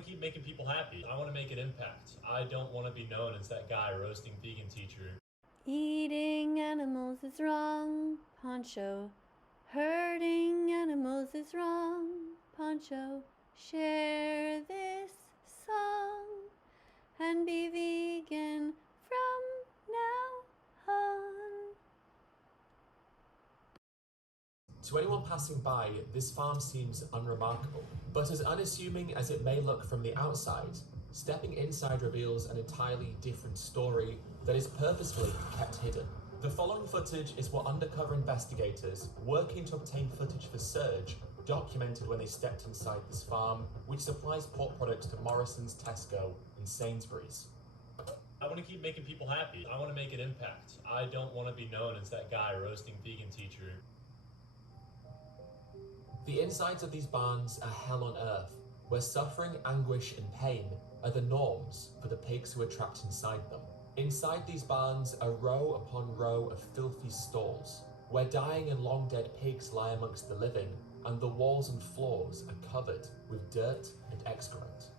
want to keep making people happy. I want to make an impact. I don't want to be known as that guy roasting vegan teacher. Eating animals is wrong, PANCHO. Hurting animals is wrong, PANCHO. Share this song and be vegan from now on. To anyone passing by, this farm seems unremarkable, but as unassuming as it may look from the outside, stepping inside reveals an entirely different story that is purposefully kept hidden. The following footage is what undercover investigators, working to obtain footage for Surge, documented when they stepped inside this farm, which supplies pork products to Morrison's, Tesco, and Sainsbury's. I want to keep making people happy. I want to make an impact. I don't want to be known as that guy roasting vegan teacher. The insides of these barns are hell on earth, where suffering, anguish, and pain are the norms for the pigs who are trapped inside them. Inside these barns are row upon row of filthy stalls, where dying and long dead pigs lie amongst the living, and the walls and floors are covered with dirt and excrement.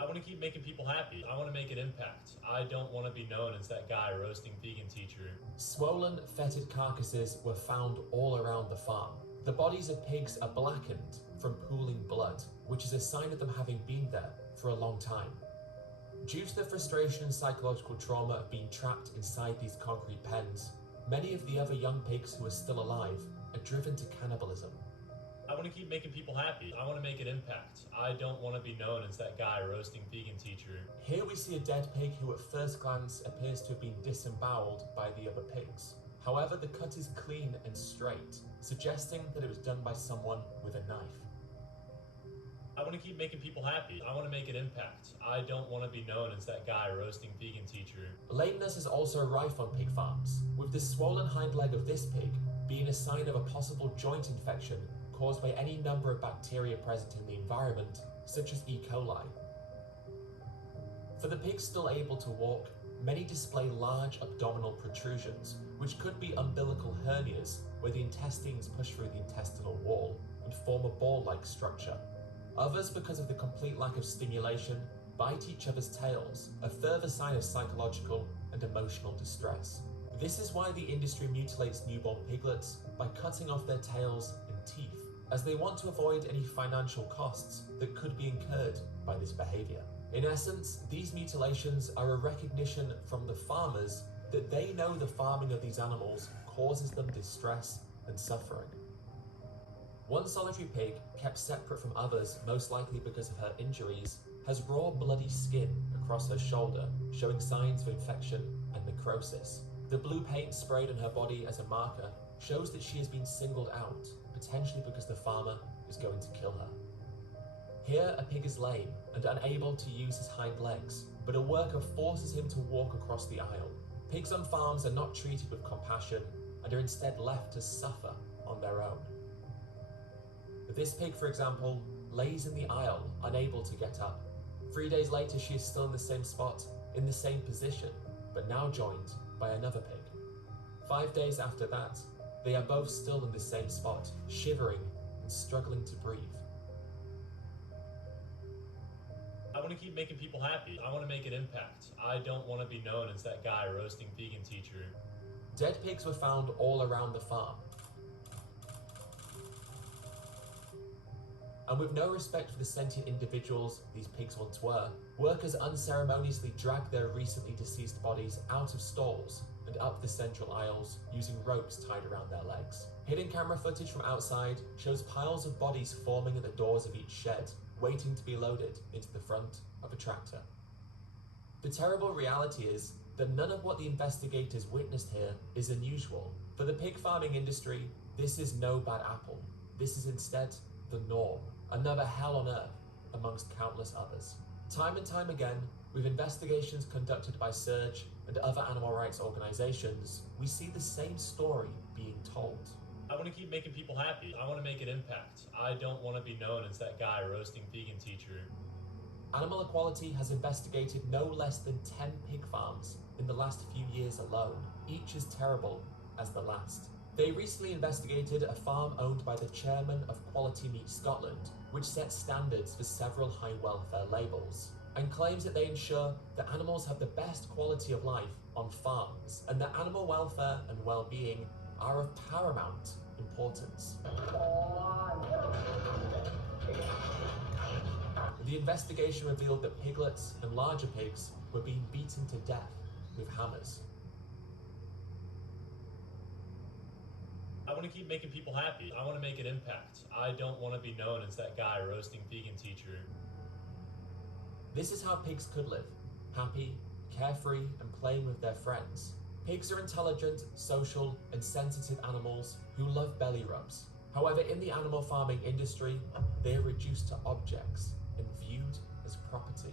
I want to keep making people happy. I want to make an impact. I don't want to be known as that guy roasting vegan teacher. Swollen, fetid carcasses were found all around the farm. The bodies of pigs are blackened from pooling blood, which is a sign of them having been there for a long time. Due to the frustration and psychological trauma of being trapped inside these concrete pens, many of the other young pigs who are still alive are driven to cannibalism. I want to keep making people happy. I want to make an impact. I don't want to be known as that guy roasting vegan teacher. Here we see a dead pig who at first glance appears to have been disemboweled by the other pigs. However, the cut is clean and straight, suggesting that it was done by someone with a knife. I want to keep making people happy. I want to make an impact. I don't want to be known as that guy roasting vegan teacher. Lameness is also rife on pig farms, with the swollen hind leg of this pig being a sign of a possible joint infection caused by any number of bacteria present in the environment, such as E. coli. For the pigs still able to walk, many display large abdominal protrusions, which could be umbilical hernias, where the intestines push through the intestinal wall and form a ball-like structure. Others, because of the complete lack of stimulation, bite each other's tails, a further sign of psychological and emotional distress. This is why the industry mutilates newborn piglets by cutting off their tails and teeth, as they want to avoid any financial costs that could be incurred by this behavior. In essence, these mutilations are a recognition from the farmers that they know the farming of these animals causes them distress and suffering. One solitary pig, kept separate from others, most likely because of her injuries, has raw bloody skin across her shoulder, showing signs of infection and necrosis. The blue paint sprayed on her body as a marker shows that she has been singled out, potentially because the farmer is going to kill her. Here, a pig is lame and unable to use his hind legs, but a worker forces him to walk across the aisle. Pigs on farms are not treated with compassion and are instead left to suffer on their own. This pig, for example, lays in the aisle, unable to get up. 3 days later, she is still in the same spot, in the same position, but now joined by another pig. 5 days after that, they are both still in the same spot, shivering and struggling to breathe. I want to keep making people happy. I want to make an impact. I don't want to be known as that guy roasting vegan teacher. Dead pigs were found all around the farm. And with no respect for the sentient individuals these pigs once were, workers unceremoniously dragged their recently deceased bodies out of stalls and up the central aisles using ropes tied around their legs. Hidden camera footage from outside shows piles of bodies forming at the doors of each shed, waiting to be loaded into the front of a tractor. The terrible reality is that none of what the investigators witnessed here is unusual. For the pig farming industry, this is no bad apple. This is instead the norm, another hell on earth amongst countless others. Time and time again, with investigations conducted by Surge and other animal rights organizations, we see the same story being told. I want to keep making people happy. I want to make an impact. I don't want to be known as that guy roasting vegan teacher. Animal Equality has investigated no less than 10 pig farms in the last few years alone, each as terrible as the last. They recently investigated a farm owned by the chairman of Quality Meat Scotland, which sets standards for several high welfare labels, and claims that they ensure that animals have the best quality of life on farms, and that animal welfare and well-being are of paramount importance. The investigation revealed that piglets and larger pigs were being beaten to death with hammers. I want to keep making people happy. I want to make an impact. I don't want to be known as that guy roasting vegan teacher. This is how pigs could live, happy, carefree, and playing with their friends. Pigs are intelligent, social, and sensitive animals who love belly rubs. However, in the animal farming industry, they are reduced to objects and viewed as property.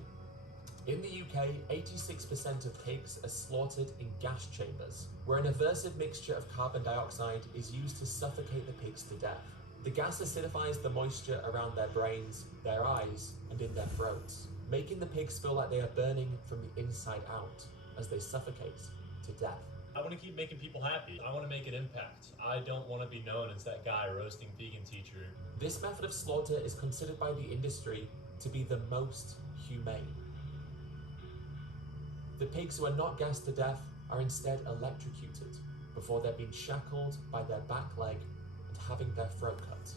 In the UK, 86% of pigs are slaughtered in gas chambers, where an aversive mixture of carbon dioxide is used to suffocate the pigs to death. The gas acidifies the moisture around their brains, their eyes, and in their throats, making the pigs feel like they are burning from the inside out as they suffocate to death. I want to keep making people happy. I want to make an impact. I don't want to be known as that guy roasting vegan teacher. This method of slaughter is considered by the industry to be the most humane. The pigs who are not gassed to death are instead electrocuted before they're being shackled by their back leg and having their throat cut.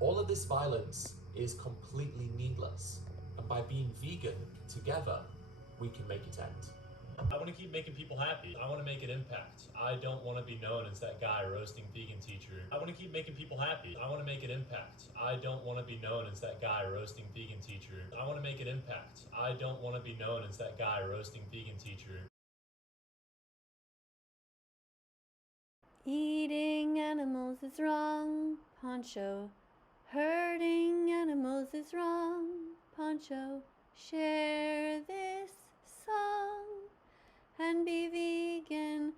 All of this violence is completely needless, and by being vegan together, we can make it end. I want to keep making people happy. I want to make an impact. I don't want to be known as that guy roasting vegan teacher. I want to keep making people happy. I want to make an impact. I don't want to be known as that guy roasting vegan teacher. I want to make an impact. I don't want to be known as that guy roasting vegan teacher. Eating animals is wrong, PANCHO. Hurting animals is wrong, PANCHO. Share this song and be vegan